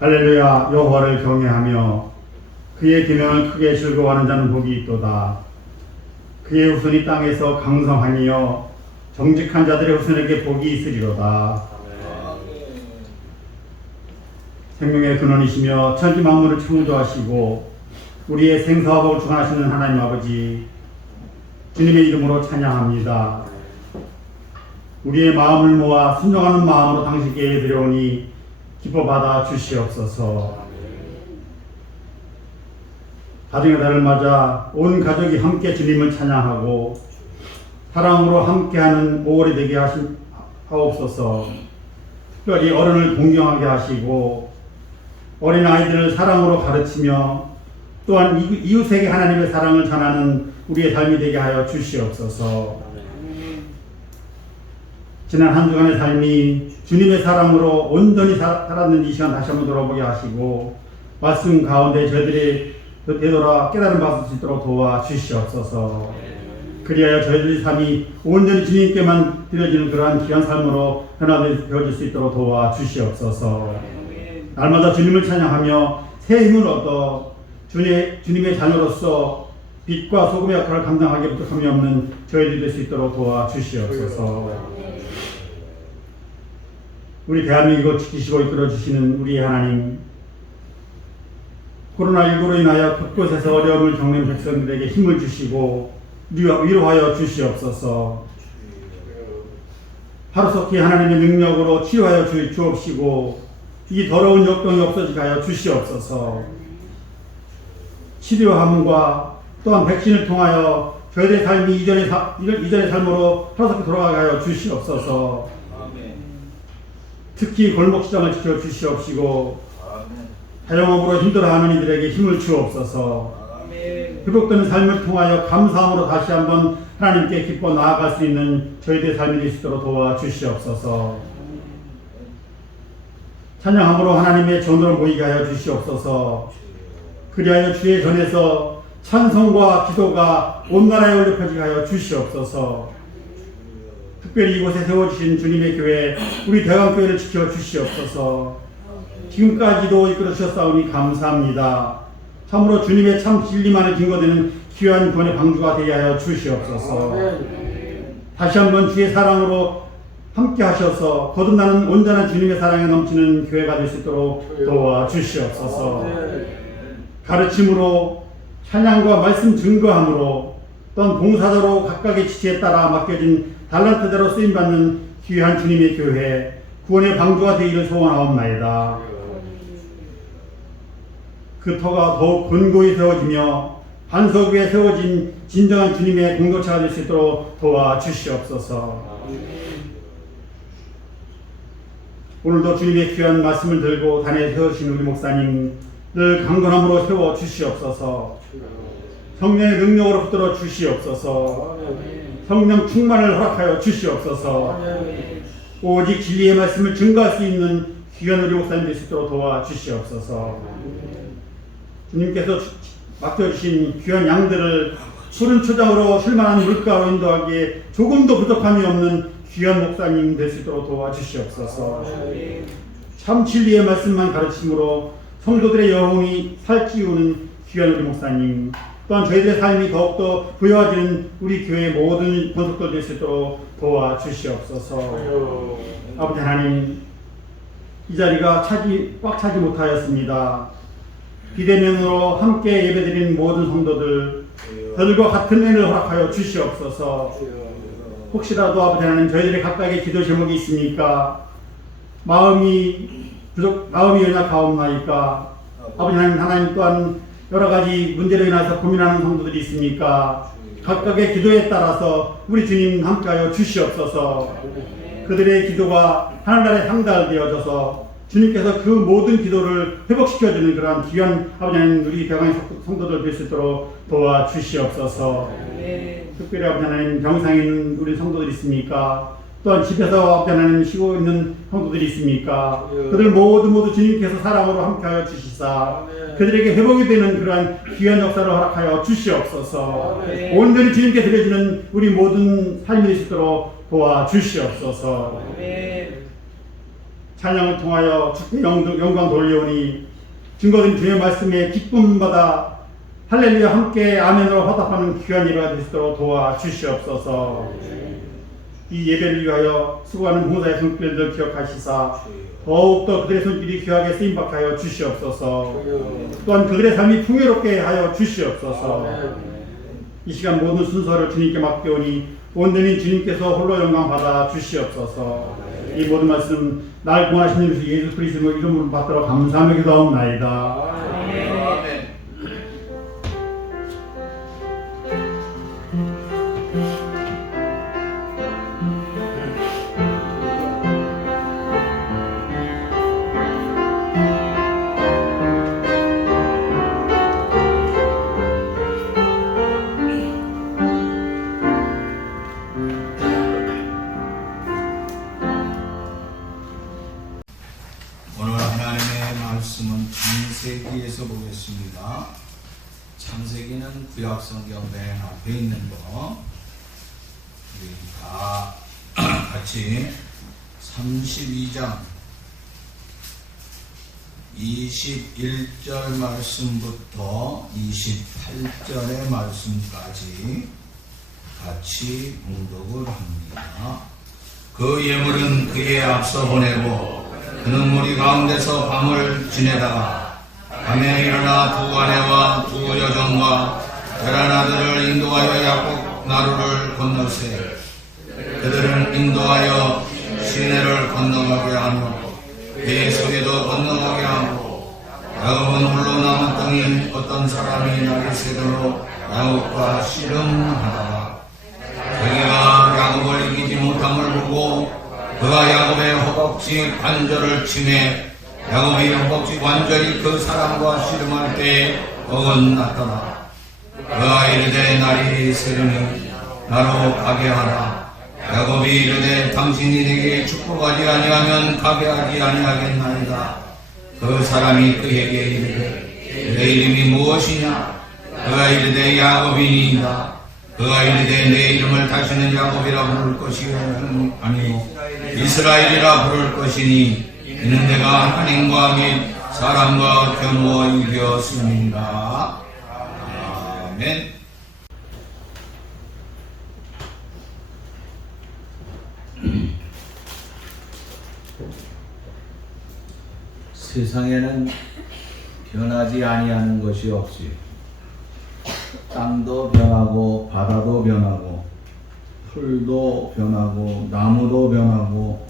할렐루야. 여호와를 경외하며 그의 계명을 크게 즐거워하는 자는 복이 있도다. 그의 후손이 땅에서 강성하니여 정직한 자들의 후손에게 복이 있으리로다. 생명의 근원이시며 천지 만물을 창조하시고 우리의 생사와 복을 주관하시는 하나님 아버지, 주님의 이름으로 찬양합니다. 우리의 마음을 모아 순종하는 마음으로 당신께 예배드려오니 기뻐 받아 주시옵소서. 가정의 달을 맞아 온 가족이 함께 주님을 찬양하고 사랑으로 함께하는 5월이 되게 하옵소서. 특별히 어른을 공경하게 하시고 어린 아이들을 사랑으로 가르치며 또한 이웃에게 하나님의 사랑을 전하는 우리의 삶이 되게 하여 주시옵소서. 지난 한 주간의 삶이 주님의 사랑으로 온전히 살았는 이 시간 다시 한번 돌아보게 하시고 말씀 가운데 저희들이 되돌아 깨달음 받을 수 있도록 도와 주시옵소서. 그리하여 저희들의 삶이 온전히 주님께만 드려지는 그러한 귀한 삶으로 변화되어질 수 있도록 도와 주시옵소서. 날마다 주님을 찬양하며 새 힘을 얻어 주님의 자녀로서 빛과 소금의 역할을 감당하기에 부족함이 없는 저희들이 될 수 있도록 도와 주시옵소서. 우리 대한민국을 지키시고 이끌어 주시는 우리 하나님, 코로나19로 인하여 곳곳에서 어려움을 겪는 백성들에게 힘을 주시고 위로하여 주시옵소서. 하루속히 하나님의 능력으로 치유하여 주옵시고 이 더러운 역병이 없어지게 하여 주시옵소서. 치료함과 또한 백신을 통하여 저희들의 삶이 이전의 삶으로 하루속히 돌아가게 하여 주시옵소서. 특히 골목시장을 지켜주시옵시고 자영업으로 힘들어하는 이들에게 힘을 주옵소서. 회복되는 삶을 통하여 감사함으로 다시 한번 하나님께 기뻐 나아갈 수 있는 저희들의 삶이 될 수 있도록 도와주시옵소서. 찬양함으로 하나님의 전으로 모이게 하여 주시옵소서. 그리하여 주의 전에서 찬송과 기도가 온 나라에 올려 펴지게 하여 주시옵소서. 특별히 이곳에 세워주신 주님의 교회, 우리 대왕교회를 지켜주시옵소서. 지금까지도 이끌어 주셨사오니 감사합니다. 참으로 주님의 참 진리만을 증거되는 귀한 구원의 방주가 되게 하여 주시옵소서. 다시 한번 주의 사랑으로 함께 하셔서 거듭나는 온전한 주님의 사랑에 넘치는 교회가 될 수 있도록 도와주시옵소서. 가르침으로 찬양과 말씀 증거함으로 또한 봉사자로 각각의 지체에 따라 맡겨진 달란트대로 쓰임받는 귀한 주님의 교회, 구원의 방주가 되기를 소원하옵나이다. 그 터가 더욱 견고히 세워지며 반석 위에 세워진 진정한 주님의 공동체가 될 수 있도록 도와주시옵소서. 오늘도 주님의 귀한 말씀을 들고 단에 세우신 우리 목사님 늘 강건함으로 세워주시옵소서. 성령의 능력으로 붙들어 주시옵소서. 성령 충만을 허락하여 주시옵소서. 오직 진리의 말씀을 증거할 수 있는 귀한 우리 목사님 될 수 있도록 도와주시옵소서. 주님께서 맡겨주신 귀한 양들을 푸른 초장으로 쉴만한 물가로 인도하기에 조금도 부족함이 없는 귀한 목사님 될 수 있도록 도와주시옵소서. 참 진리의 말씀만 가르침으로 성도들의 영혼이 살찌우는 귀한 우리 목사님, 또한 저희들의 삶이 더욱더 부여해지는 우리 교회의 모든 권속들 될 수 있도록 도와주시옵소서. 아버지 하나님, 이 자리가 꽉 차지 못하였습니다. 비대면으로 함께 예배드린 모든 성도들 저들과 같은 은혜를 허락하여 주시옵소서. 혹시라도 아버지 하나님, 저희들의 각각의 기도 제목이 있습니까? 마음이 연약하옵나이까? 아버지 하나님 또한 여러 가지 문제로 인해서 고민하는 성도들이 있습니까? 각각의 기도에 따라서 우리 주님 함께하여 주시옵소서. 그들의 기도가 하늘나라에 상달되어져서 주님께서 그 모든 기도를 회복시켜주는 그러한 귀한 아버지 하나님, 우리 대강의 성도들 될 수 있도록 도와주시옵소서. 특별히 아버지 하나님, 병상에 있는 우리 성도들이 있습니까? 또한 집에서 아버지 하나님 쉬고 있는 성도들이 있습니까? 그들 모두 주님께서 사랑으로 함께하여 주시사 그들에게 회복이 되는 그러한 귀한 역사를 허락하여 주시옵소서. 온전히 주님께 드려지는 우리 모든 삶이 될 수 있도록 도와주시옵소서. 찬양을 통하여 주께 영광 돌리오니 증거된 주의 말씀에 기쁨 받아 할렐루야 함께 아멘으로 화답하는 귀한 예배가 될 수 있도록 도와주시옵소서. 이 예배를 위하여 수고하는 봉사의 손길들 기억하시사 더욱더 그들의 손길이 귀하게 쓰임받게 하여 주시옵소서. 또한 그들의 삶이 풍요롭게 하여 주시옵소서. 이 시간 모든 순서를 주님께 맡겨오니 온전히 주님께서 홀로 영광 받아 주시옵소서. 이 모든 말씀 날 구원하신 예수 그리스도 이름으로 받들어 감사하며 기도하옵나이다. 창세기에서 보겠습니다. 창세기는 구약 성경 맨 앞에 있는 거 우리 다 같이 32장 21절 말씀부터 28절의 말씀까지 같이 봉독을 합니다. 그 예물은 그에 앞서 보내고 그는 무리 가운데서 밤을 지내다가 밤에 일어나 두 아내와 두 여종과 11아들을 인도하여 야곱 나루를 건너세 그들은 인도하여 시내를 건너가게 하며 배 소리도 건너가게 하고 야곱은 홀로 남은 땅에 어떤 사람이 나를 세대로 야곱과 씨름하다가 자기가 야곱을 이기지 못함을 보고 그가 야곱의 허벅지 관절을 치매 야곱이 허벅지 관절이 그 사람과 씨름할 때에 어긋났더라. 그가 이르되 날이 새르니 나로 가게 하라. 야곱이 이르되 당신이 내게 축복하지 아니하면 가게 하지 아니하겠나이다. 그 사람이 그에게 이르되 내 이름이 무엇이냐? 그가 이르되 야곱이니이다. 그가 이르되 내 이름을 다시는 야곱이라 부를 것이 아니요 이스라엘이라 부를 것이니 이는 내가 하나님과 및 사람과 겨누어 이겼습니다. 아멘. 세상에는 변하지 아니하는 것이 없이 땅도 변하고 바다도 변하고 풀도 변하고 나무도 변하고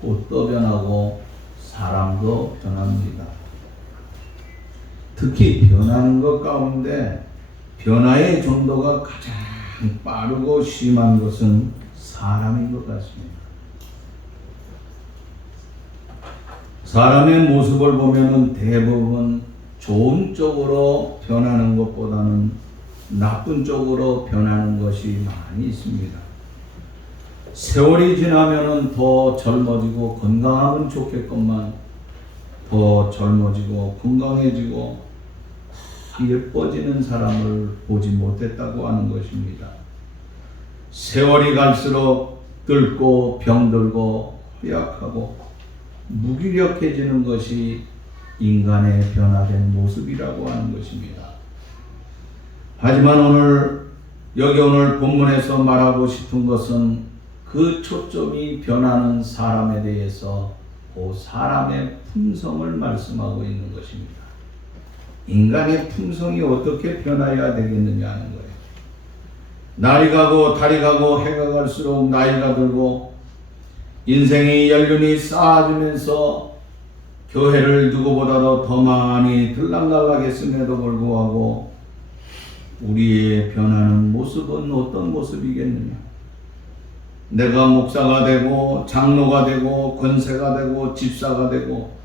꽃도 변하고 사람도 변합니다. 특히 변하는 것 가운데 변화의 정도가 가장 빠르고 심한 것은 사람인 것 같습니다. 사람의 모습을 보면은 대부분 좋은 쪽으로 변하는 것보다는 나쁜 쪽으로 변하는 것이 많이 있습니다. 세월이 지나면은 더 젊어지고 건강하면 좋겠건만 더 젊어지고 건강해지고 예뻐지는 사람을 보지 못했다고 하는 것입니다. 세월이 갈수록 늙고 병들고 허약하고 무기력해지는 것이 인간의 변화된 모습이라고 하는 것입니다. 하지만 오늘 본문에서 말하고 싶은 것은 그 초점이 변하는 사람에 대해서 그 사람의 품성을 말씀하고 있는 것입니다. 인간의 품성이 어떻게 변화해야 되겠느냐 하는 거예요. 날이 가고 달이 가고 해가 갈수록 나이가 들고 인생의 연륜이 쌓아지면서 교회를 누구보다도 더 많이 들락날락했음에도 불구하고 우리의 변하는 모습은 어떤 모습이겠느냐? 내가 목사가 되고 장로가 되고 권세가 되고 집사가 되고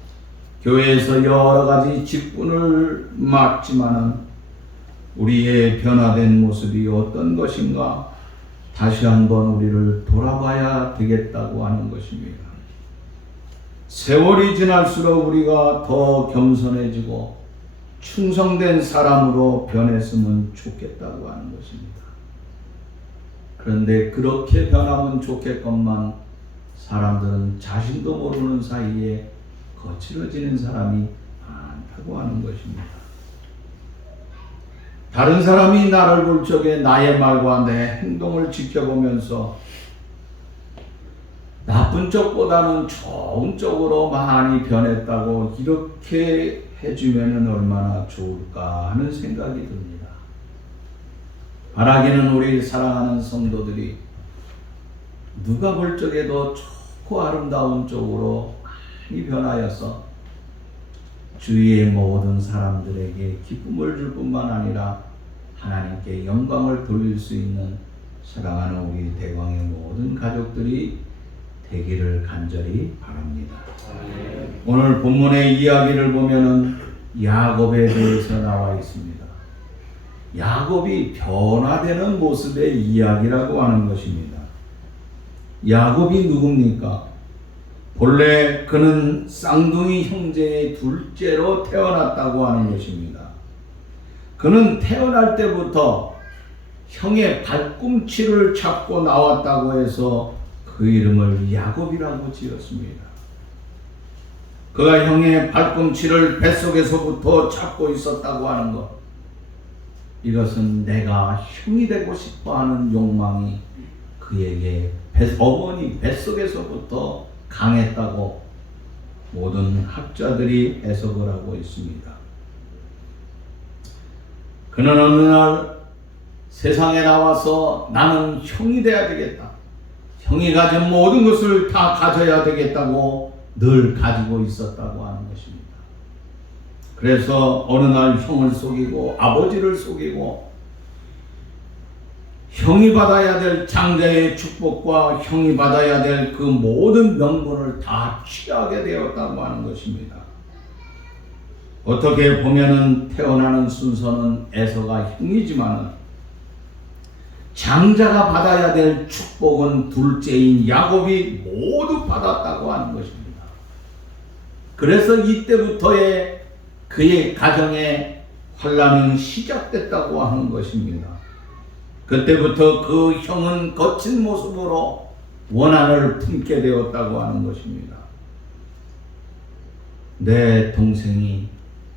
교회에서 여러 가지 직분을 맡지만은 우리의 변화된 모습이 어떤 것인가 다시 한번 우리를 돌아봐야 되겠다고 하는 것입니다. 세월이 지날수록 우리가 더 겸손해지고 충성된 사람으로 변했으면 좋겠다고 하는 것입니다. 그런데 그렇게 변하면 좋겠건만 사람들은 자신도 모르는 사이에 거칠어지는 사람이 많다고 하는 것입니다. 다른 사람이 나를 볼 적에 나의 말과 내 행동을 지켜보면서 나쁜 쪽보다는 좋은 쪽으로 많이 변했다고 이렇게 해주면 얼마나 좋을까 하는 생각이 듭니다. 바라기는 우리 사랑하는 성도들이 누가 볼 적에도 좋고 아름다운 쪽으로 많이 변하여서 주위의 모든 사람들에게 기쁨을 줄 뿐만 아니라 하나님께 영광을 돌릴 수 있는 사랑하는 우리 대광의 모든 가족들이 되기를 간절히 바랍니다. 오늘 본문의 이야기를 보면은 야곱에 대해서 나와 있습니다. 야곱이 변화되는 모습의 이야기라고 하는 것입니다. 야곱이 누굽니까? 본래 그는 쌍둥이 형제의 둘째로 태어났다고 하는 것입니다. 그는 태어날 때부터 형의 발꿈치를 잡고 나왔다고 해서 그 이름을 야곱이라고 지었습니다. 그가 형의 발꿈치를 뱃속에서부터 잡고 있었다고 하는 것, 이것은 내가 형이 되고 싶어하는 욕망이 그에게 어머니 뱃속에서부터 강했다고 모든 학자들이 해석을 하고 있습니다. 그는 어느 날 세상에 나와서 나는 형이 돼야 되겠다, 형이 가진 모든 것을 다 가져야 되겠다고 늘 가지고 있었다고 하는 것입니다. 그래서 어느 날 형을 속이고 아버지를 속이고 형이 받아야 될 장자의 축복과 형이 받아야 될 그 모든 명분을 다 취하게 되었다고 하는 것입니다. 어떻게 보면은 태어나는 순서는 에서가 형이지만은 장자가 받아야 될 축복은 둘째인 야곱이 모두 받았다고 하는 것입니다. 그래서 이때부터의 그의 가정의 환란이 시작됐다고 하는 것입니다. 그때부터 그 형은 거친 모습으로 원한을 품게 되었다고 하는 것입니다. 내 동생이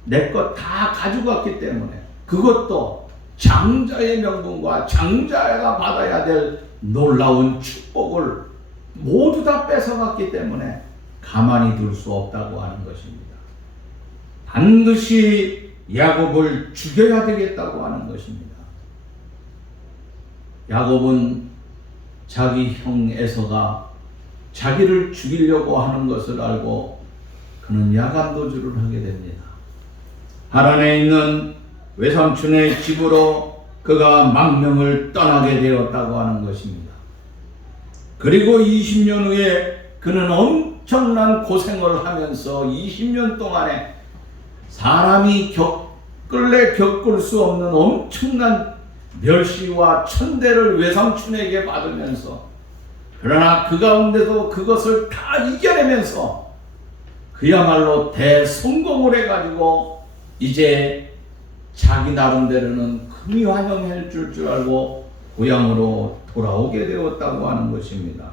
내 것 다 가져갔기 때문에, 그것도 장자의 명분과 장자가 받아야 될 놀라운 축복을 모두 다 뺏어갔기 때문에 가만히 둘 수 없다고 하는 것입니다. 반드시 야곱을 죽여야 되겠다고 하는 것입니다. 야곱은 자기 형 에서가 자기를 죽이려고 하는 것을 알고 그는 야간도주를 하게 됩니다. 하란에 있는 외삼촌의 집으로 그가 망명을 떠나게 되었다고 하는 것입니다. 그리고 20년 후에 그는 엄청난 고생을 하면서 20년 동안에 사람이 겪을 수 없는 엄청난 멸시와 천대를 외삼촌에게 받으면서, 그러나 그 가운데도 그것을 다 이겨내면서 그야말로 대성공을 해가지고 이제 자기 나름대로는 금이 환영해 줄 알고 고향으로 돌아오게 되었다고 하는 것입니다.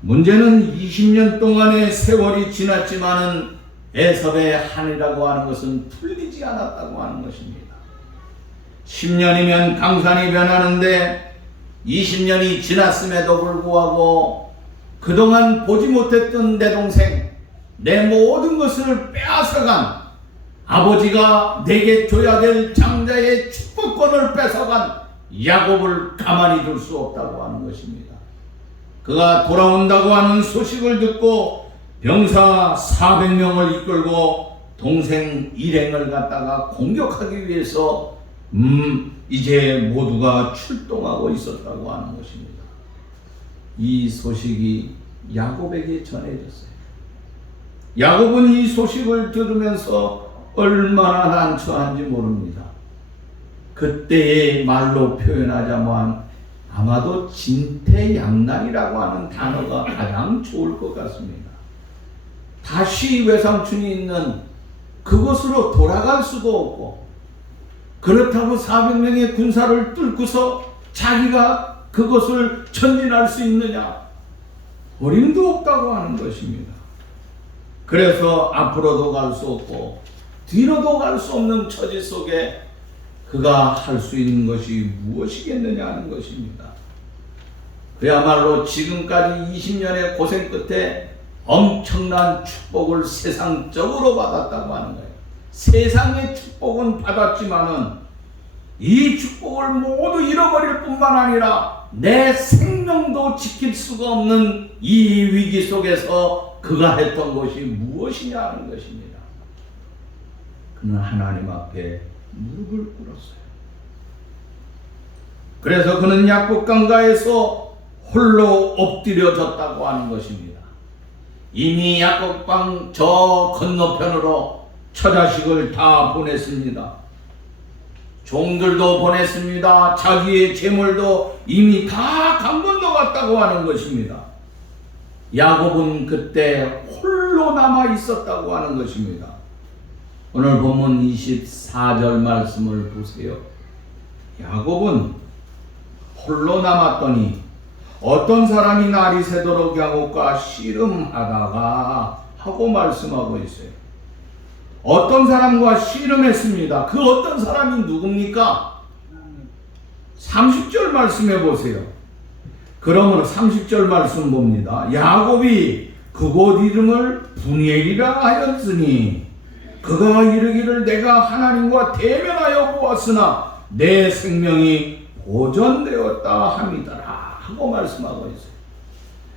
문제는 20년 동안의 세월이 지났지만은 에섭의 한이라고 하는 것은 풀리지 않았다고 하는 것입니다. 10년이면 강산이 변하는데 20년이 지났음에도 불구하고 그동안 보지 못했던 내 동생, 내 모든 것을 빼앗아간, 아버지가 내게 줘야 될 장자의 축복권을 뺏어간 야곱을 가만히 둘 수 없다고 하는 것입니다. 그가 돌아온다고 하는 소식을 듣고 병사 400명을 이끌고 동생 일행을 갖다가 공격하기 위해서 이제 모두가 출동하고 있었다고 하는 것입니다. 이 소식이 야곱에게 전해졌어요. 야곱은 이 소식을 들으면서 얼마나 난처한지 모릅니다. 그때의 말로 표현하자면 아마도 진퇴양난이라고 하는 단어가 가장 좋을 것 같습니다. 다시 외삼촌이 있는 그곳으로 돌아갈 수도 없고, 그렇다고 400명의 군사를 뚫고서 자기가 그것을 전진할 수 있느냐? 어림도 없다고 하는 것입니다. 그래서 앞으로도 갈 수 없고 뒤로도 갈 수 없는 처지 속에 그가 할 수 있는 것이 무엇이겠느냐 하는 것입니다. 그야말로 지금까지 20년의 고생 끝에 엄청난 축복을 세상적으로 받았다고 하는 거예요. 세상의 축복은 받았지만은 이 축복을 모두 잃어버릴 뿐만 아니라 내 생명도 지킬 수가 없는 이 위기 속에서 그가 했던 것이 무엇이냐 하는 것입니다. 그는 하나님 앞에 무릎을 꿇었어요. 그래서 그는 야곱 강가에서 홀로 엎드려졌다고 하는 것입니다. 이미 야곱강 저 건너편으로 처자식을 다 보냈습니다. 종들도 보냈습니다. 자기의 재물도 이미 다 강 건너갔다고 하는 것입니다. 야곱은 그때 홀로 남아 있었다고 하는 것입니다. 오늘 본문 24절 말씀을 보세요. 야곱은 홀로 남았더니 어떤 사람이 날이 새도록 야곱과 씨름하다가 하고 말씀하고 있어요. 어떤 사람과 씨름했습니다. 그 어떤 사람이 누굽니까? 30절 말씀해 보세요. 그러므로 30절 말씀 봅니다. 야곱이 그곳 이름을 분엘이라 하였으니 그가 이르기를 내가 하나님과 대면하여 보았으나 내 생명이 보존되었다 함이더라 하고 말씀하고 있어요.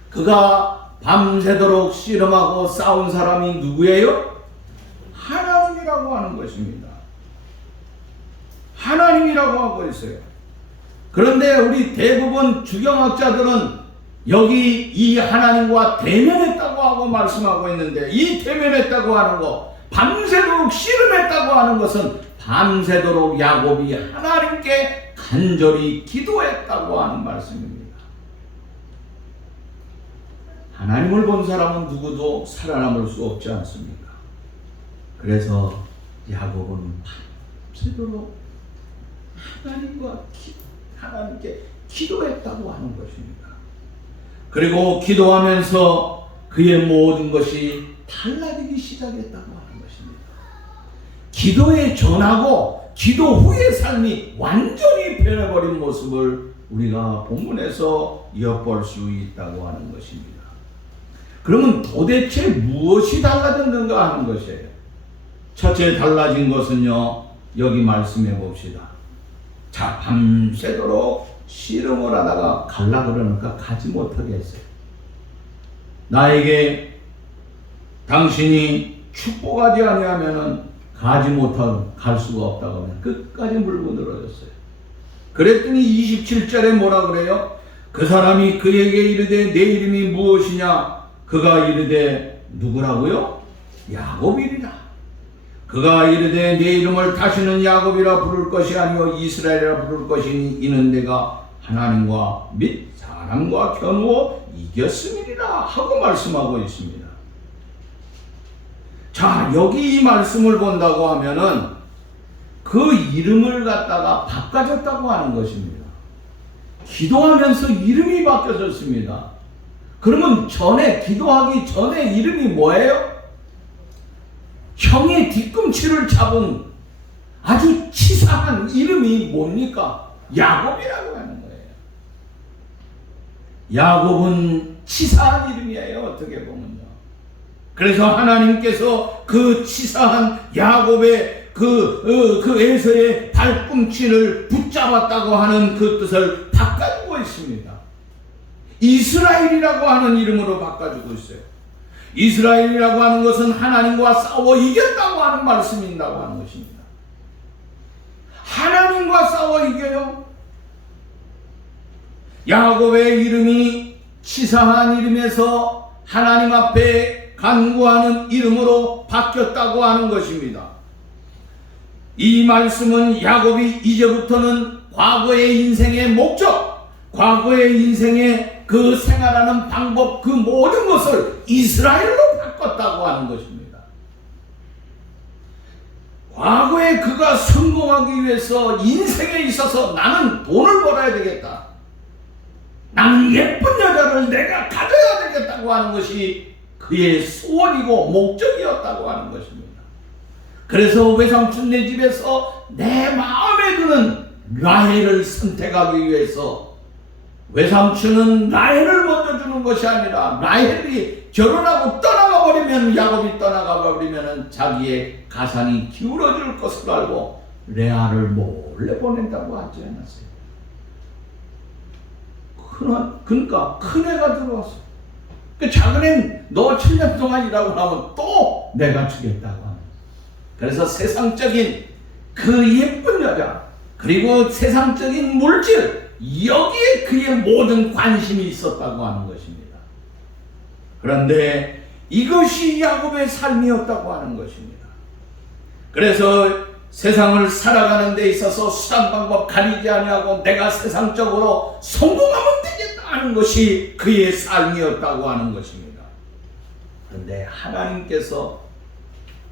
그가 밤새도록 씨름하고 싸운 사람이 누구예요? 하나님이라고 하는 것입니다. 하나님이라고 하고 있어요. 그런데 우리 대부분 주경학자들은 여기 이 하나님과 대면했다고 하고 말씀하고 있는데, 이 대면했다고 하는 거, 밤새도록 씨름했다고 하는 것은 밤새도록 야곱이 하나님께 간절히 기도했다고 하는 말씀입니다. 하나님을 본 사람은 누구도 살아남을 수 없지 않습니까? 그래서 야곱은 밤새도록 하나님께 기도했다고 하는 것입니다. 그리고 기도하면서 그의 모든 것이 달라지기 시작했다고 하는 것입니다. 기도에 전하고 기도 후의 삶이 완전히 변해버린 모습을 우리가 본문에서 엿볼 수 있다고 하는 것입니다. 그러면 도대체 무엇이 달라졌는가 하는 것이에요. 첫째 달라진 것은요, 여기 말씀해 봅시다. 자, 밤새도록 씨름을 하다가 갈라 그러니까 가지 못하게 했어요. 나에게 당신이 축복하지 아니하면은 가지 못하고 갈 수가 없다고 하면 끝까지 물고 늘어졌어요. 그랬더니 27절에 뭐라 그래요? 그 사람이 그에게 이르되 내 이름이 무엇이냐? 그가 이르되 누구라고요? 야곱이리라. 그가 이르되 내 이름을 다시는 야곱이라 부를 것이 아니요 이스라엘이라 부를 것이니 이는 내가 하나님과 및 사람과 겨누어 이겼음이니라 하고 말씀하고 있습니다. 자, 여기 이 말씀을 본다고 하면은 그 이름을 갖다가 바꿔줬다고 하는 것입니다. 기도하면서 이름이 바뀌어졌습니다. 그러면 기도하기 전에 이름이 뭐예요? 형의 뒤꿈치를 잡은 아주 치사한 이름이 뭡니까? 야곱이라고 하는 거예요. 야곱은 치사한 이름이에요, 어떻게 보면요. 그래서 하나님께서 그 치사한 야곱의 그 에서의 발꿈치를 붙잡았다고 하는 그 뜻을 바꿔주고 있습니다. 이스라엘이라고 하는 이름으로 바꿔주고 있어요. 이스라엘이라고 하는 것은 하나님과 싸워 이겼다고 하는 말씀인다고 하는 것입니다. 하나님과 싸워 이겨요. 야곱의 이름이 치사한 이름에서 하나님 앞에 간구하는 이름으로 바뀌었다고 하는 것입니다. 이 말씀은 야곱이 이제부터는 과거의 인생의 목적, 과거의 인생의 그 생활하는 방법, 그 모든 것을 이스라엘로 바꿨다고 하는 것입니다. 과거에 그가 성공하기 위해서 인생에 있어서 나는 돈을 벌어야 되겠다. 나는 예쁜 여자를 내가 가져야 되겠다고 하는 것이 그의 소원이고 목적이었다고 하는 것입니다. 그래서 외삼촌네 집에서 내 마음에 드는 라헬을 선택하기 위해서 외삼촌은 라헬을 먼저 주는 것이 아니라 라헬이 결혼하고 떠나가 버리면, 야곱이 떠나가 버리면 자기의 가산이 기울어질 것을 알고 레아를 몰래 보낸다고 하지 않았어요. 그러니까 큰애가 들어왔어. 그 작은애는 너 7년 동안 일하고 나면 또 내가 주겠다고 하는. 그래서 세상적인 그 예쁜 여자, 그리고 세상적인 물질, 여기에 그의 모든 관심이 있었다고 하는 것입니다. 그런데 이것이 야곱의 삶이었다고 하는 것입니다. 그래서 세상을 살아가는 데 있어서 수단 방법 가리지 아니하고 내가 세상적으로 성공하면 되겠다 하는 것이 그의 삶이었다고 하는 것입니다. 그런데 하나님께서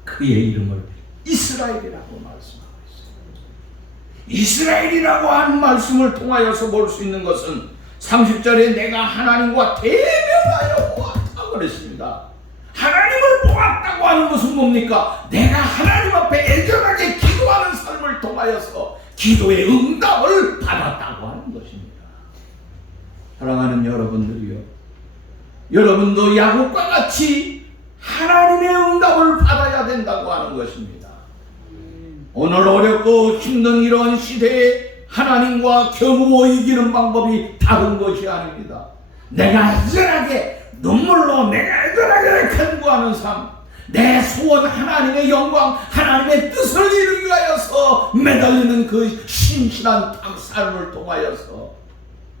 그의 이름을 이스라엘이라고 말씀하고 있습니다. 이스라엘이라고 하는 말씀을 통하여서 볼 수 있는 것은 30절에 내가 하나님과 대면하여 보았다고 그랬습니다. 하나님을 보았다고 하는 것은 뭡니까? 내가 하나님 앞에 애절하게 기도하는 삶을 통하여서 기도의 응답을 받았다고 하는 것입니다. 사랑하는 여러분들이요, 여러분도 야곱과 같이 하나님의 응답을 받아야 된다고 하는 것입니다. 오늘 어렵고 힘든 이런 시대에 하나님과 겨누어 이기는 방법이 다른 것이 아닙니다. 내가 애절하게 눈물로 내가 애절하게 간구하는 삶, 내 소원 하나님의 영광, 하나님의 뜻을 이루기 위하여서 매달리는 그 신실한 삶을 통하여서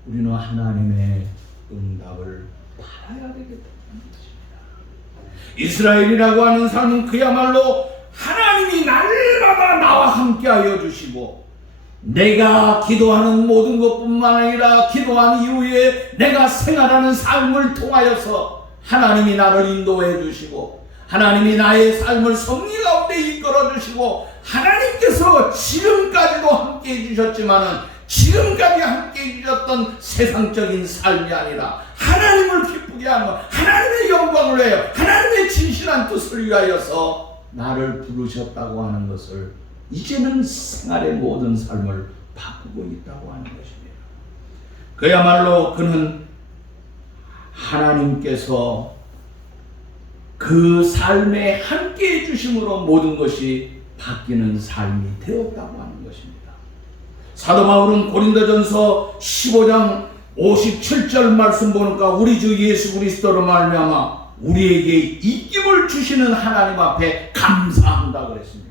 우리는 하나님의 응답을 받아야 되겠다는 것입니다. 이스라엘이라고 하는 삶은 그야말로 하나님이 날마다 나와 함께하여 주시고, 내가 기도하는 모든 것뿐만 아니라 기도한 이후에 내가 생활하는 삶을 통하여서 하나님이 나를 인도해 주시고, 하나님이 나의 삶을 섭리 가운데 이끌어 주시고, 하나님께서 지금까지도 함께 해주셨지만은 지금까지 함께 해주셨던 세상적인 삶이 아니라 하나님을 기쁘게 하는 것, 하나님의 영광을 위하여 하나님의 진실한 뜻을 위하여서 나를 부르셨다고 하는 것을 이제는 생활의 모든 삶을 바꾸고 있다고 하는 것입니다. 그야말로 그는 하나님께서 그 삶에 함께 해주심으로 모든 것이 바뀌는 삶이 되었다고 하는 것입니다. 사도 바울은 고린도전서 15장 57절 말씀 보니까 우리 주 예수 그리스도로 말미암아 우리에게 이김을 주시는 하나님 앞에 감사한다 그랬습니다.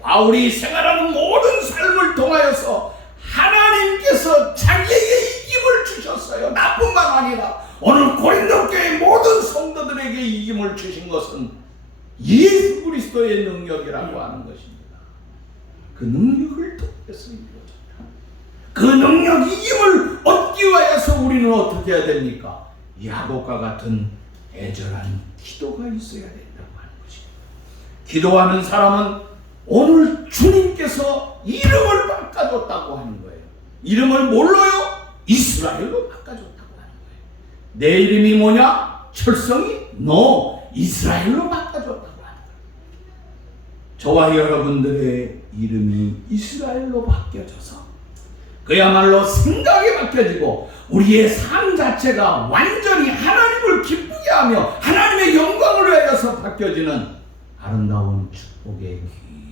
바울이 생활하는 모든 삶을 통하여서 하나님께서 자기에게 이김을 주셨어요. 나뿐만 아니라 오늘 고린도 교회 모든 성도들에게 이김을 주신 것은 예수 그리스도의 능력이라고 하는 것입니다. 그 능력을 통해서 이루어졌다. 그 능력 이김을 얻기 위해서 우리는 어떻게 해야 됩니까? 야곱과 같은 애절한 기도가 있어야 된다고 하는 것입니다. 기도하는 사람은 오늘 주님께서 이름을 바꿔줬다고 하는 거예요. 이름을 뭘로요? 이스라엘로 바꿔줬다고 하는 거예요. 내 이름이 뭐냐? 철성이? 너 이스라엘로 바꿔줬다고 하는 거예요. 저와 여러분들의 이름이 이스라엘로 바뀌어져서 그야말로 생각이 바뀌어지고 우리의 삶 자체가 완전히 하나님을 기쁘게 하며 하나님의 영광을 위하여서 바뀌어지는 아름다운 축복의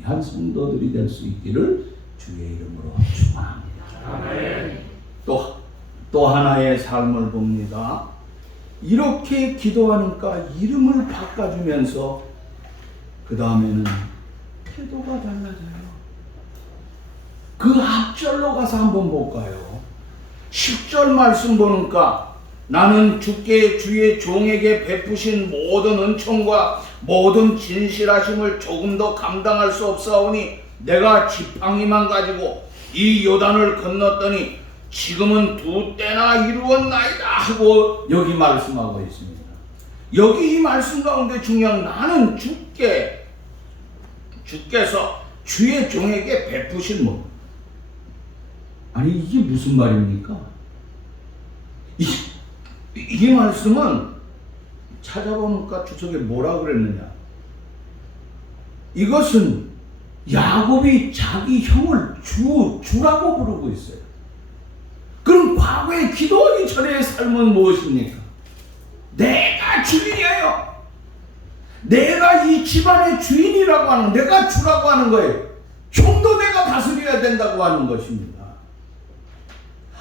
귀한 성도들이 될 수 있기를 주의 이름으로 축원합니다. 아멘. 또 하나의 삶을 봅니다. 이렇게 기도하니까 이름을 바꿔주면서 그 다음에는 태도가 달라져요. 그 앞절로 가서 한번 볼까요? 10절 말씀 보니까 나는 주께 주의 종에게 베푸신 모든 은총과 모든 진실하심을 조금 더 감당할 수 없사오니 내가 지팡이만 가지고 이 요단을 건넜더니 지금은 2때나 이루었나이다 하고 여기 말씀하고 있습니다. 여기 이 말씀 가운데 중요한 나는 주께서 주의 종에게 베푸신 뭐 아니 이게 무슨 말입니까? 이 말씀은 찾아보니까 저쪽에 뭐라 그랬느냐. 이것은 야곱이 자기 형을 주라고 부르고 있어요. 그럼 과거에 기도하기 전의 삶은 무엇입니까? 내가 주인이에요. 내가 이 집안의 주인이라고 하는, 내가 주라고 하는 거예요. 형도 내가 다스려야 된다고 하는 것입니다.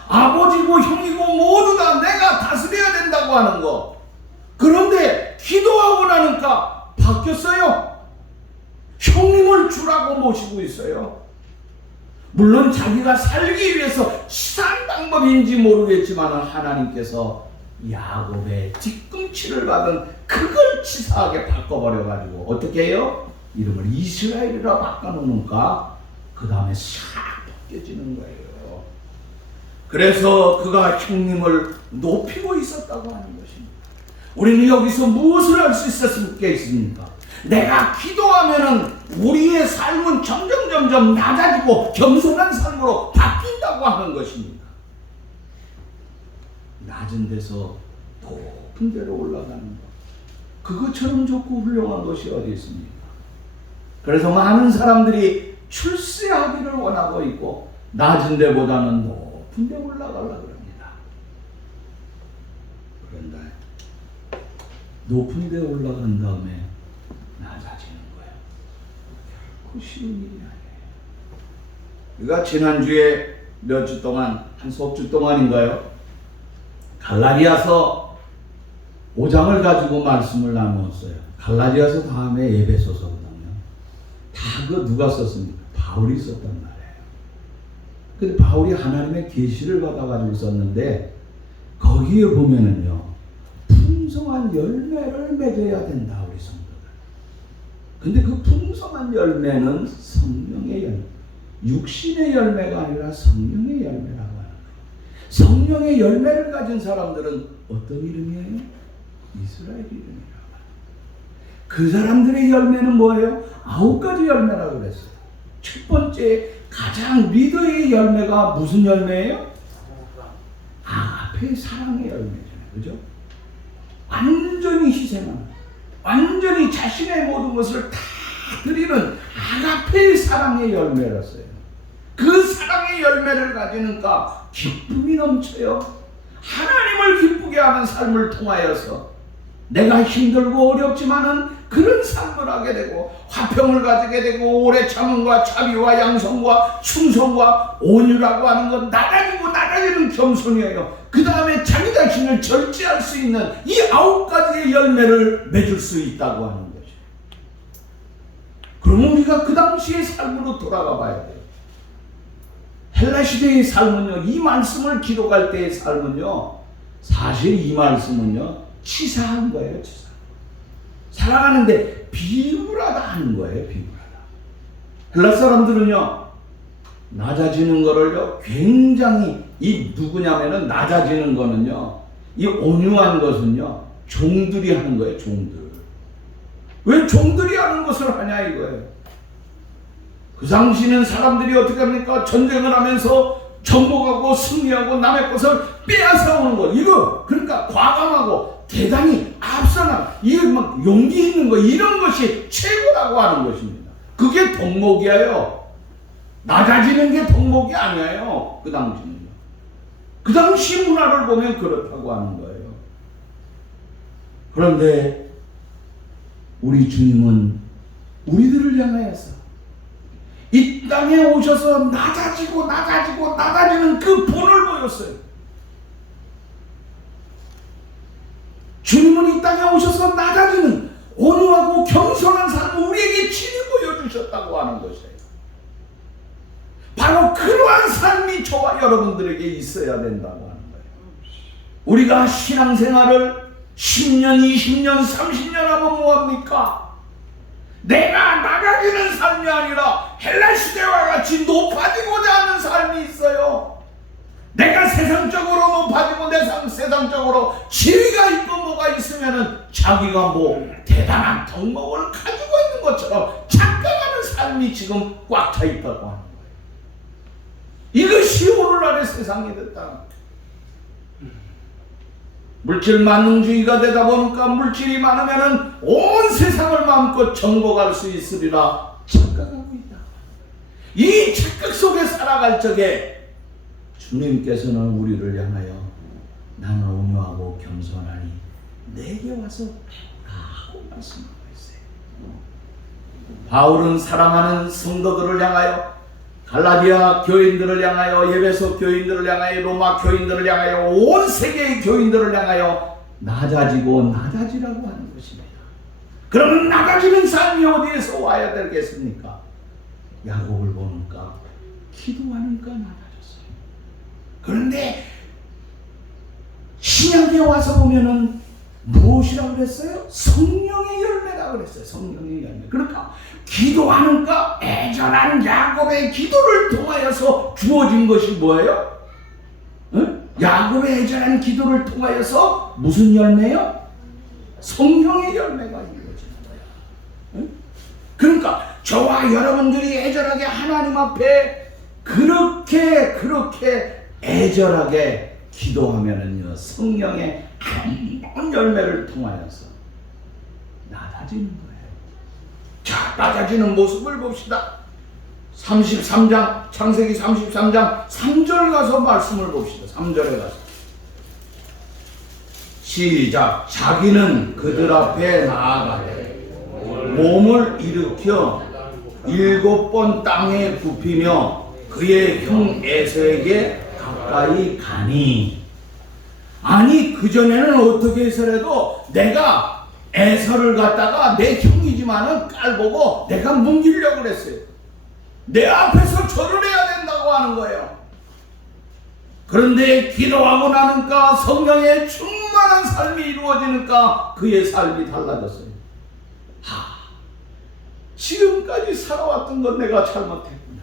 아버지고 형이고 모두 다 내가 다스려야 된다고 하는 거. 그런데 기도하고 나니까 바뀌었어요. 형님을 주라고 모시고 있어요. 물론 자기가 살기 위해서 치사한 방법인지 모르겠지만 하나님께서 야곱의 뒤꿈치를 받은 그걸 치사하게 바꿔버려가지고 어떻게 해요? 이름을 이스라엘이라 바꿔놓으니까 그 다음에 싹 벗겨지는 거예요. 그래서 그가 형님을 높이고 있었다고 하는 것입니다. 우리는 여기서 무엇을 할 수 있었겠습니까? 내가 기도하면은 우리의 삶은 점점 낮아지고 겸손한 삶으로 바뀐다고 하는 것입니다. 낮은 데서 높은 데로 올라가는 것, 그것처럼 좋고 훌륭한 것이 어디 있습니까? 그래서 많은 사람들이 출세하기를 원하고 있고 낮은 데보다는 높은 데 올라가려고 합니다. 그런데 높은 데 올라간 다음에 낮아지는 거예요. 결코 쉬운 일이 아니에요. 우리가 지난주에 몇 주 동안, 한 석 주 동안인가요? 갈라디아서 5장을 가지고 말씀을 나누었어요. 갈라디아서 다음에 에베소서거든요. 다 그 누가 썼습니까? 바울이 썼단 말이에요. 근데 바울이 하나님의 계시를 받아가지고 썼는데 거기에 보면은요, 풍성한 열매를 맺어야 된다, 우리 성도들. 근데 그 풍성한 열매는 성령의 열매, 육신의 열매가 아니라 성령의 열매라고 하는 거예요. 성령의 열매를 가진 사람들은 어떤 이름이에요? 이스라엘 이름이라고. 그 사람들의 열매는 뭐예요? 9가지 열매라고 그랬어요. 첫 번째 가장 리더의 열매가 무슨 열매예요? 아가페 사랑의 열매잖아요. 그죠? 완전히 희생하는, 완전히 자신의 모든 것을 다 드리는 아가페 사랑의 열매였어요. 그 사랑의 열매를 가지니까 기쁨이 넘쳐요. 하나님을 기쁘게 하는 삶을 통하여서 내가 힘들고 어렵지만은 그런 삶을 하게 되고 화평을 가지게 되고 오래 참음과 자비와 양성과 충성과 온유라고 하는 건 나다지는 겸손이에요. 그 다음에 자기 자신을 절제할 수 있는 이 9가지의 열매를 맺을 수 있다고 하는 거죠. 그러면 우리가 그 당시의 삶으로 돌아가 봐야 돼요. 헬라시대의 삶은요, 이 말씀을 기록할 때의 삶은요, 사실 이 말씀은요 치사한 거예요. 치사. 살아가는데 비굴하다 하는 거예요. 비굴하다. 헬라 사람들은요 낮아지는 거를요 굉장히, 이 누구냐면은 낮아지는 거는요, 이 온유한 것은요 종들이 하는 거예요. 종들. 왜 종들이 하는 것을 하냐 이거예요. 그 당시는 사람들이 어떻게 합니까? 전쟁을 하면서 정복하고 승리하고 남의 것을 빼앗아오는 거, 이거 그러니까 과감하고 대단히 앞서나, 이거 막 용기 있는 거, 이런 것이 최고라고 하는 것입니다. 그게 덕목이에요. 낮아지는 게 덕목이 아니에요. 그 당시는요. 그 당시 문화를 보면 그렇다고 하는 거예요. 그런데 우리 주님은 우리들을 향하여서 이 땅에 오셔서 낮아지는 그 본을 보였어요. 주님은 이 땅에 오셔서 낮아지는 온유하고 겸손한 삶을 우리에게 친히 보여주셨다고 하는 것이에요. 바로 그러한 삶이 저와 여러분들에게 있어야 된다고 하는 거예요. 우리가 신앙생활을 10년, 20년, 30년 하면 뭐합니까? 내가 낮아지는 삶이 아니라 헬라시대와 같이 높아지고자 하는 삶이 있어요. 내가 세상적으로 높아지고 세상적으로 지위가 있고 뭐가 있으면은 자기가 뭐 대단한 덕목을 가지고 있는 것처럼 착각하는 삶이 지금 꽉 차 있다고 하는 거예요. 이것이 오늘날의 세상이 됐다. 물질 만능주의가 되다 보니까 물질이 많으면은 온 세상을 마음껏 정복할 수 있으리라 착각하고 있다. 이 착각 속에 살아갈 적에 주님께서는 우리를 향하여 나는 온유하고 겸손하니 내게 와서 배우라고 말씀하고 있어요. 바울은 사랑하는 성도들을 향하여, 갈라디아 교인들을 향하여, 에베소 교인들을 향하여, 로마 교인들을 향하여, 온 세계의 교인들을 향하여 낮아지고 낮아지라고 하는 것입니다. 그러면 낮아지는 삶이 어디에서 와야 되겠습니까? 야곱을 보니까 기도하니까 낮아졌어요. 그런데 신약에 와서 보면은 무엇이라고 그랬어요? 성령의 열매라고 그랬어요. 성령의 열매. 그러니까 기도하는가 애절한 야곱의 기도를 통하여서 주어진 것이 뭐예요? 응? 야곱의 애절한 기도를 통하여서 무슨 열매요? 성령의 열매가 이루어지는 거야. 응? 그러니까 저와 여러분들이 애절하게 하나님 앞에 그렇게 애절하게 기도하면은요, 성령의 아름다운 열매를 통하여서 낮아지는 거예요. 자, 낮아지는 모습을 봅시다. 33장, 창세기 33장 3절 가서 말씀을 봅시다. 3절에 가서 시작. 자기는 그들 앞에 나아가되 몸을 일으켜 7번 땅에 굽히며 그의 형 에서에게 가까이 가니. 아니, 그전에는 어떻게 해서라도 내가 에서를 갖다가 내 형이지만은 깔보고 내가 뭉기려고 그랬어요. 내 앞에서 절을 해야 된다고 하는 거예요. 그런데 기도하고 나니까 성령의 충만한 삶이 이루어지니까 그의 삶이 달라졌어요. 지금까지 살아왔던 건 내가 잘못했구나.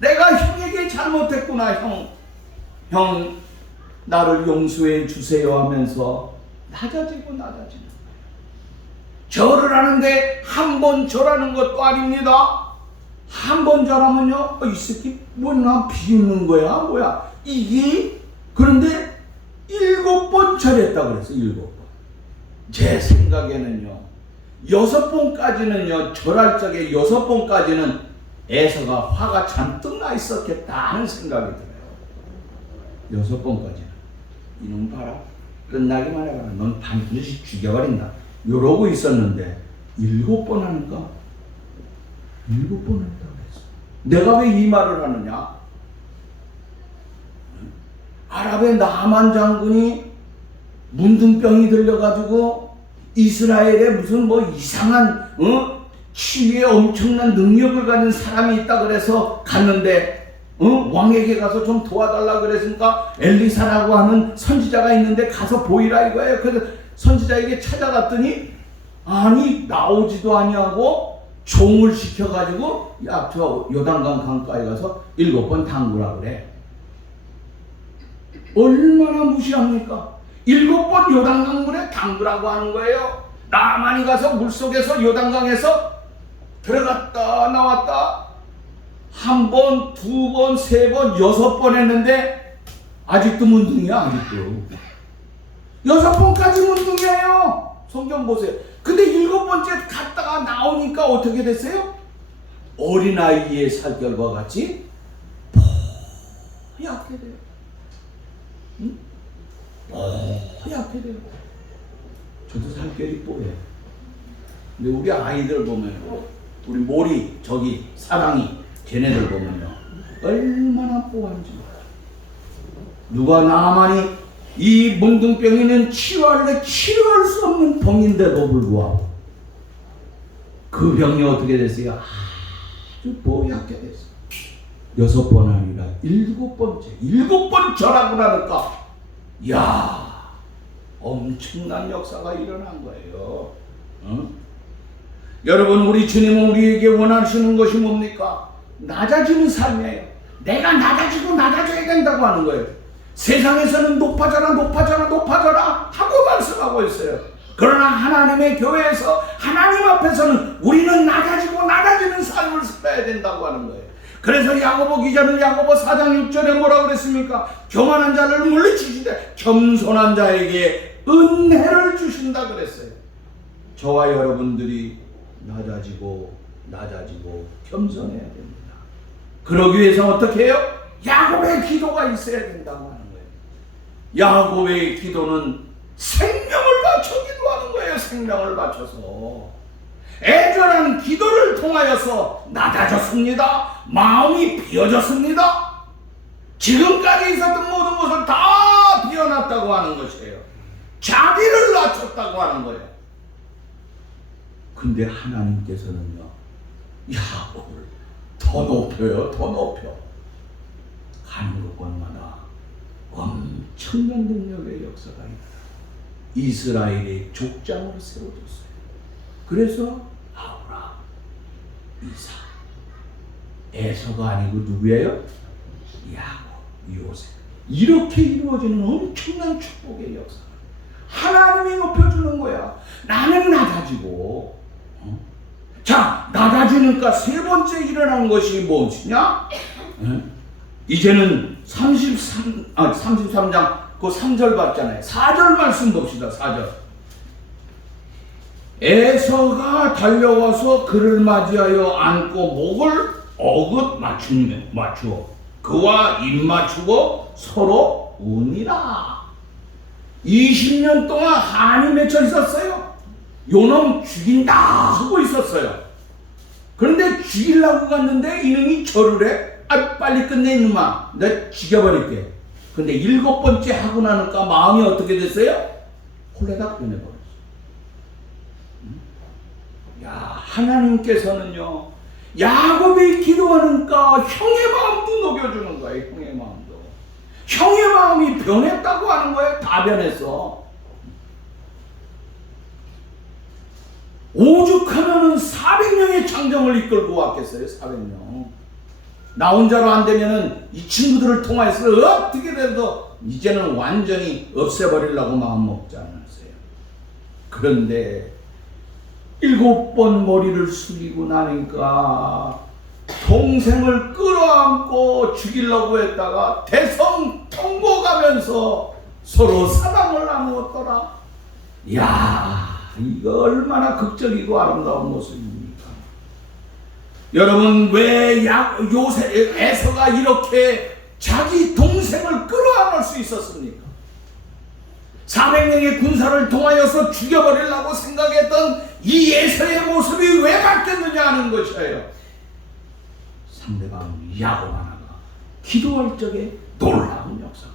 내가 형에게 잘못했구나. 형 나를 용서해 주세요 하면서 낮아지고 낮아지는 거예요. 절을 하는데 한 번 절하는 것도 아닙니다. 한 번 절하면요, 이 새끼 뭐 나 비웃는 거야 뭐야 이게. 그런데 7번 절했다고 그랬어. 7번. 제 생각에는요, 6번까지는요, 절할 적에 6번까지는 에서가 화가 잔뜩 나 있었겠다 하는 생각이 들어요. 6번까지는 이놈 봐라, 끝나기만 해봐라, 넌 반드시 죽여버린다, 이러고 있었는데 7번 하니까 7번 한다고 했어. 내가 왜 이 말을 하느냐? 아랍의 나만 장군이 문둥병이 들려가지고 이스라엘에 무슨 뭐 이상한 치유에 엄청난 능력을 가진 사람이 있다 그래서 갔는데 왕에게 가서 좀 도와달라 그랬으니까 엘리사라고 하는 선지자가 있는데 가서 보이라 이거예요. 그래서 선지자에게 찾아갔더니 아니 나오지도 아니하고 종을 시켜가지고 야 저 요단강 강가에 가서 7번 담그라 그래. 얼마나 무시합니까? 7번 요단강 물에 담그라고 하는 거예요. 나만이 가서 물속에서 요단강에서 들어갔다 나왔다 한 번, 2번, 3번, 6번 했는데 아직도 문둥이야. 아직도 6번까지 문둥이에요. 성경 보세요. 근데 7번째 갔다가 나오니까 어떻게 됐어요? 어린아이의 살결과 같이 뽀얗게 돼요. 응? 뽀얗게 돼요. 저도 살결이 뽀얘요. 근데 우리 아이들 보면, 우리 모리, 저기 사랑이, 걔네들 보면요, 얼마나 뽀한지. 누가 나만이 이 몽둥병이는 치료할 수 없는 병인데도 불구하고 그 병이 어떻게 됐어요? 아주 뽀얗게 됐어요. 6번 아니라 7번째, 7번 절하고 나니까 이야, 엄청난 역사가 일어난 거예요. 여러분, 우리 주님은 우리에게 원하시는 것이 뭡니까? 낮아지는 삶이에요. 내가 낮아지고 낮아져야 된다고 하는 거예요. 세상에서는 높아져라 하고 말씀하고 있어요. 그러나 하나님의 교회에서 하나님 앞에서는 우리는 낮아지고 낮아지는 삶을 살아야 된다고 하는 거예요. 그래서 야고보 기자는 야고보 4장 6절에 뭐라고 그랬습니까? 교만한 자를 물리치시되 겸손한 자에게 은혜를 주신다 그랬어요. 저와 여러분들이 낮아지고 겸손해야 됩니다. 그러기 위해서 어떻게 해요? 야곱의 기도가 있어야 된다고 하는 거예요. 야곱의 기도는 생명을 바쳐 기도하는 거예요. 생명을 바쳐서 애절한 기도를 통하여서 낮아졌습니다. 마음이 비어졌습니다. 지금까지 있었던 모든 것을 다 비워놨다고 하는 것이에요. 자기를 낮췄다고 하는 거예요. 근데 하나님께서는요, 야곱을 더 높여요. 더 높여. 가는 곳마다 엄청난 능력의 역사가 있다. 이스라엘의 족장으로 세워졌어요. 그래서 아브라함, 이삭, 에서가 아니고 누구예요? 야곱, 요셉. 이렇게 이루어지는 엄청난 축복의 역사. 하나님이 높여주는 거야. 나는 낮아지고. 자, 낮아지니까 세 번째 일어나는 것이 무엇이냐? 이제는 33장 그 3절 봤잖아요. 4절 말씀 봅시다. 4절. 에서가 달려와서 그를 맞이하여 안고 목을 어긋 맞추어 그와 입 맞추고 서로 우니라. 20년 동안 한이 맺혀 있었어요. 요놈 죽인다 하고 있었어요. 그런데 죽이려고 갔는데 이놈이 절을 해. 아, 빨리 끝내 이놈아, 내가 죽여버릴게. 근데 7번째 하고 나니까 마음이 어떻게 됐어요? 홀레닥 변해버렸어요. 야, 하나님께서는요, 야곱이 기도하니까 형의 마음도 녹여주는 거예요. 형의 마음도. 형의 마음이 변했다고 하는 거예요. 다 변했어. 오죽하면은 400명의 장정을 이끌고 왔겠어요. 400명. 나 혼자로 안 되면은 이 친구들을 통해서 어떻게 돼도 이제는 완전히 없애버리려고 마음 먹지 않았어요. 그런데 7번 머리를 숙이고 나니까 동생을 끌어안고 죽이려고 했다가 대성 통곡하면서 서로 사랑을 나누었더라. 이야, 이거 얼마나 극적이고 아름다운 모습입니까? 여러분, 왜 에서가 이렇게 자기 동생을 끌어안을 수 있었습니까? 400명의 군사를 통하여서 죽여버리려고 생각했던 이 에서의 모습이 왜 바뀌었느냐 하는 것이에요. 상대방 야곱 하나가 기도할 적에 놀라운 역사가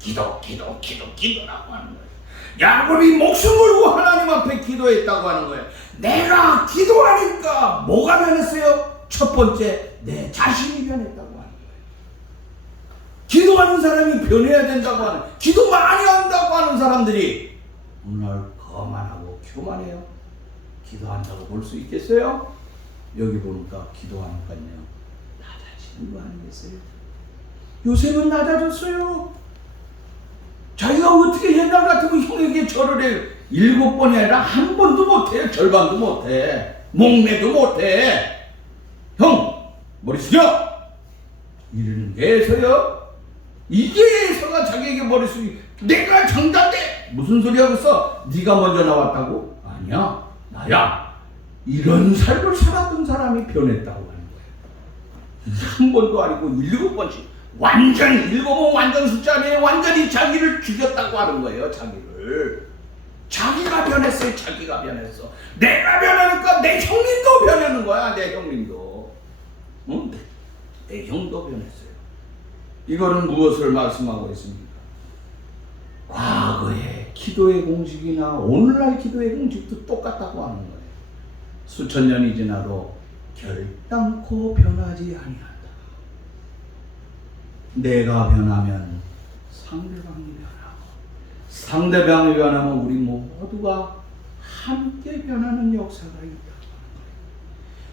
일어났어요. 기도라고 하는 거예요. 야곱이 목숨 걸고 하나님 앞에 기도했다고 하는 거예요. 내가 기도하니까 뭐가 변했어요? 첫 번째, 내 자신이 변했다고 하는 거예요. 기도하는 사람이 변해야 된다고 하는, 기도 많이 한다고 하는 사람들이 오늘 거만하고 교만해요. 기도한다고 볼 수 있겠어요? 여기 보니까 기도하니까요, 낮아지는 거 아니겠어요? 요셉은 낮아졌어요. 자기가 어떻게 옛날 같으면 형에게 절을 해. 7번이 아니라 한 번도 못해. 절반도 못해. 목매도 못해. 형, 머리 숙여! 이러는 게 에서요. 이게 에서가 자기에게 머리 숙이. 내가 장자인데 무슨 소리 하고 있어? 네가 먼저 나왔다고? 아니야, 나야. 이런 삶을 살았던 사람이 변했다고 하는 거예요. 한 번도 아니고 7번씩. 완전히 7은 완전 숫자 아니에요. 완전히 자기를 죽였다고 하는 거예요. 자기가 변했어요. 자기가 변했어. 내가 변하니까 내 형님도 변하는 거야. 내 형님도. 응? 내 형도 변했어요. 이거는 무엇을 말씀하고 있습니까? 과거의 기도의 공식이나 오늘날 기도의 공식도 똑같다고 하는 거예요. 수천 년이 지나도 결단코 변하지 아니한다. 내가 변하면 상대방이 변하고, 상대방이 변하면 우리 모두가 함께 변하는 역사가 있다.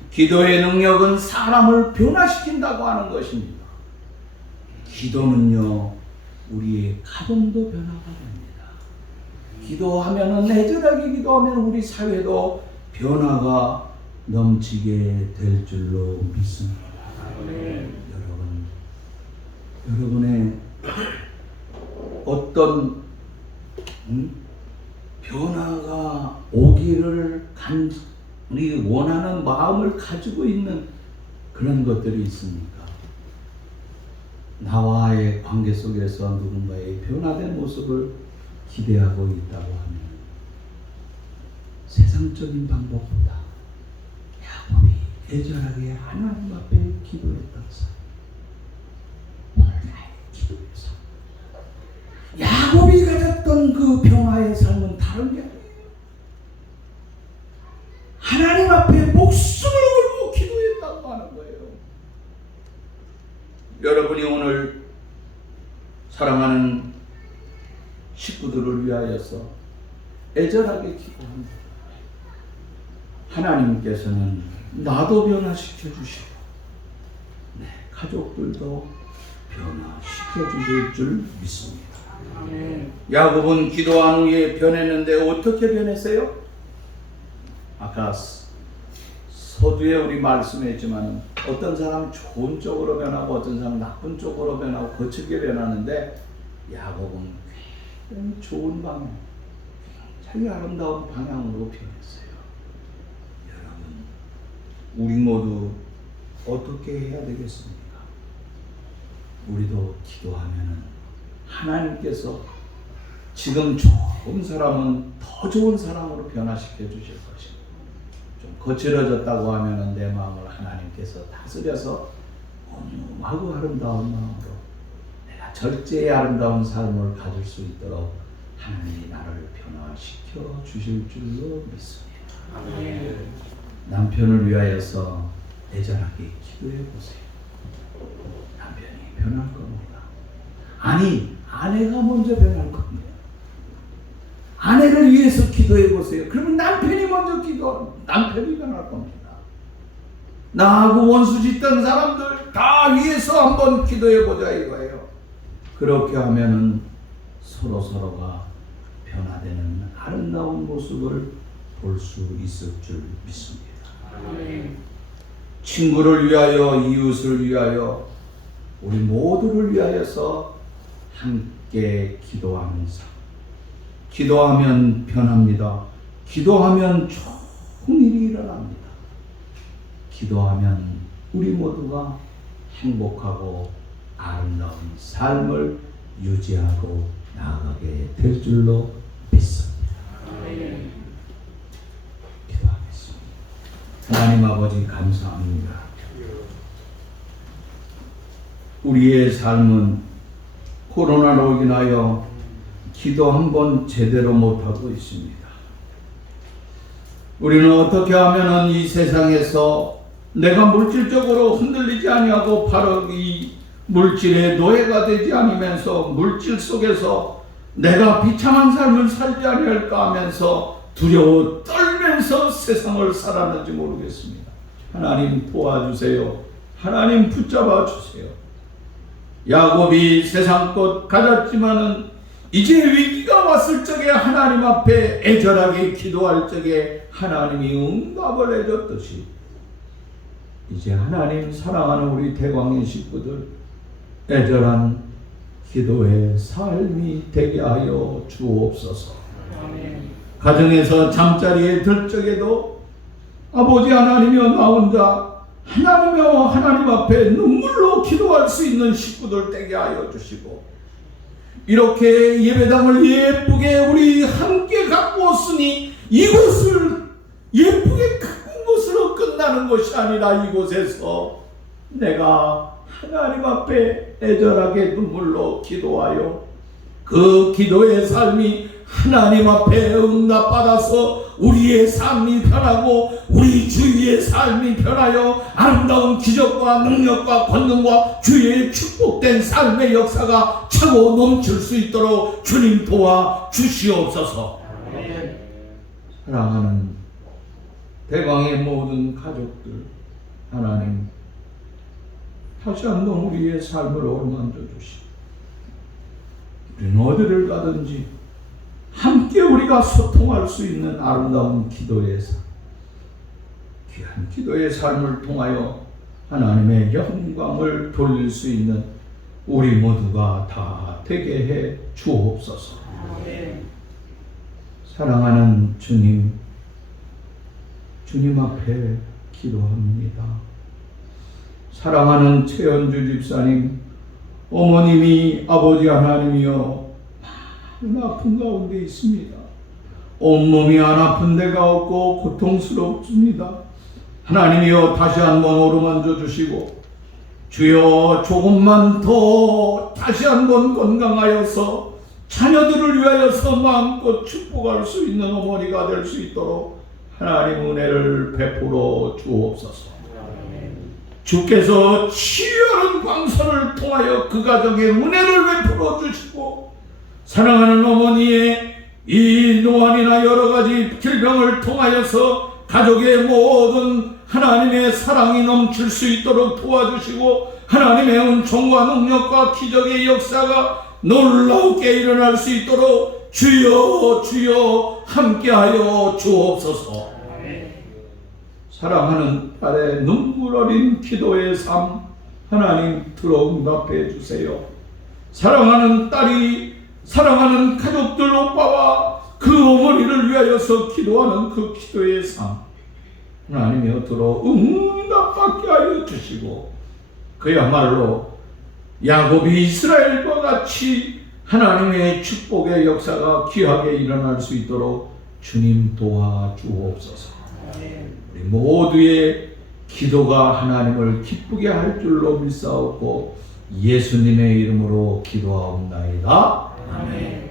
기도의 능력은 사람을 변화시킨다고 하는 것입니다. 기도는요, 우리의 가정도 변화가 됩니다. 기도하면은, 애절하게 기도하면 우리 사회도 변화가 넘치게 될 줄로 믿습니다. 여러분의 어떤 변화가 오기를 우리 원하는 마음을 가지고 있는 그런 것들이 있습니까? 나와의 관계 속에서 누군가의 변화된 모습을 기대하고 있다고 하면 세상적인 방법보다 야곱이 애절하게 하나님 앞에 기도했던 삶, 오늘 나의 기도에서 야곱이 가졌던 그 평화의 삶은 다른 게 아니에요. 하나님 앞에 목숨을 걸고 기도했다고 하는 거예요. 여러분이 오늘 사랑하는 식구들을 위하여서 애절하게 기도합니다. 하나님께서는 나도 변화시켜 주시고 내 가족들도 변화시켜 주실 줄 믿습니다. 야곱은 기도한 후에 변했는데 어떻게 변했어요? 아까 서두에 우리 말씀했지만 어떤 사람은 좋은 쪽으로 변하고 어떤 사람은 나쁜 쪽으로 변하고 거칠게 변하는데 야곱은 굉장히 좋은 방향, 굉장히 아름다운 방향으로 변했어요. 여러분, 우리 모두 어떻게 해야 되겠습니까? 우리도 기도하면은 하나님께서 지금 좋은 사람은 더 좋은 사람으로 변화시켜 주실 것입니다. 좀 거칠어졌다고 하면은 내 마음을 하나님께서 다스려서 온유하고 아름다운 마음으로 내가 절제의 아름다운 삶을 가질 수 있도록 하나님이 나를 변화시켜 주실 줄로 믿습니다. 아멘. 남편을 위하여서 애절하게 기도해 보세요. 남편이 변할 겁니다. 아니, 아내가 먼저 변할 겁니다. 아내를 위해서 기도해 보세요. 그러면 남편이 먼저 남편이 변할 겁니다. 나하고 원수 짓던 사람들 다 위해서 한번 기도해 보자 이거예요. 그렇게 하면은 서로가 변화되는 아름다운 모습을 볼 수 있을 줄 믿습니다. 친구를 위하여, 이웃을 위하여, 우리 모두를 위하여서 함께 기도하는 삶. 기도하면 변합니다. 기도하면 좋은 일이 일어납니다. 기도하면 우리 모두가 행복하고 아름다운 삶을 유지하고 나아가게 될 줄로 믿습니다. 기도하겠습니다. 하나님 아버지 감사합니다. 우리의 삶은 코로나로 인하여 기도 한 번 제대로 못하고 있습니다. 우리는 어떻게 하면 이 세상에서 내가 물질적으로 흔들리지 아니하고 바로 이 물질의 노예가 되지 않으면서 물질 속에서 내가 비참한 삶을 살지 아니할까 하면서 두려워 떨면서 세상을 살았는지 모르겠습니다. 하나님 도와주세요. 하나님 붙잡아 주세요. 야곱이 세상 것 가졌지만은 이제 위기가 왔을 적에 하나님 앞에 애절하게 기도할 적에 하나님이 응답을 해줬듯이 이제 하나님 사랑하는 우리 대광의 식구들 애절한 기도의 삶이 되게 하여 주옵소서. 가정에서 잠자리에 들 적에도 아버지 하나님이여 나 혼자 하나님이여 하나님 앞에 눈물로 기도할 수 있는 식구들 되게 하여 주시고 이렇게 예배당을 예쁘게 우리 함께 갖고 왔으니 이곳을 예쁘게 가꾼 것으로 끝나는 것이 아니라 이곳에서 내가 하나님 앞에 애절하게 눈물로 기도하여 그 기도의 삶이 하나님 앞에 응답받아서 우리의 삶이 변하고 우리 주위의 삶이 변하여 아름다운 기적과 능력과 권능과 주의 축복된 삶의 역사가 차고 넘칠 수 있도록 주님 도와 주시옵소서. 사랑하는 대광의 모든 가족들 하나님 다시 한번 우리의 삶을 어루만져 주시고 우리는 어디를 가든지 함께 우리가 소통할 수 있는 아름다운 기도의 삶, 귀한 기도의 삶을 통하여 하나님의 영광을 돌릴 수 있는 우리 모두가 다 되게 해 주옵소서. 사랑하는 주님, 주님 앞에 기도합니다. 사랑하는 최현주 집사님, 어머님이 아버지 하나님이여 많은 아픈 가운데 있습니다. 온몸이 안 아픈 데가 없고 고통스럽습니다. 하나님이여 다시 한번 어루만져 주시고 주여 조금만 더 다시 한번 건강하여서 자녀들을 위하여서 마음껏 축복할 수 있는 어머니가 될 수 있도록 하나님 은혜를 베풀어 주옵소서. 주께서 치유하는 광선을 통하여 그 가정에 은혜를 베풀어 주시고 사랑하는 어머니의 이 노안이나 여러 가지 질병을 통하여서 가족의 모든 하나님의 사랑이 넘칠 수 있도록 도와주시고 하나님의 은총과 능력과 기적의 역사가 놀랍게 일어날 수 있도록 주여 주여 함께하여 주옵소서. 사랑하는 딸의 눈물 어린 기도의 삶 하나님 들어 응답해 주세요. 사랑하는 딸이 사랑하는 가족들 오빠와 그 어머니를 위하여서 기도하는 그 기도의 삶 하나님이여 들어 응답받게 하여 주시고 그야말로 야곱이 이스라엘과 같이 하나님의 축복의 역사가 귀하게 일어날 수 있도록 주님 도와주옵소서. 우리 모두의 기도가 하나님을 기쁘게 할 줄로 믿사옵고 예수님의 이름으로 기도하옵나이다. 아멘.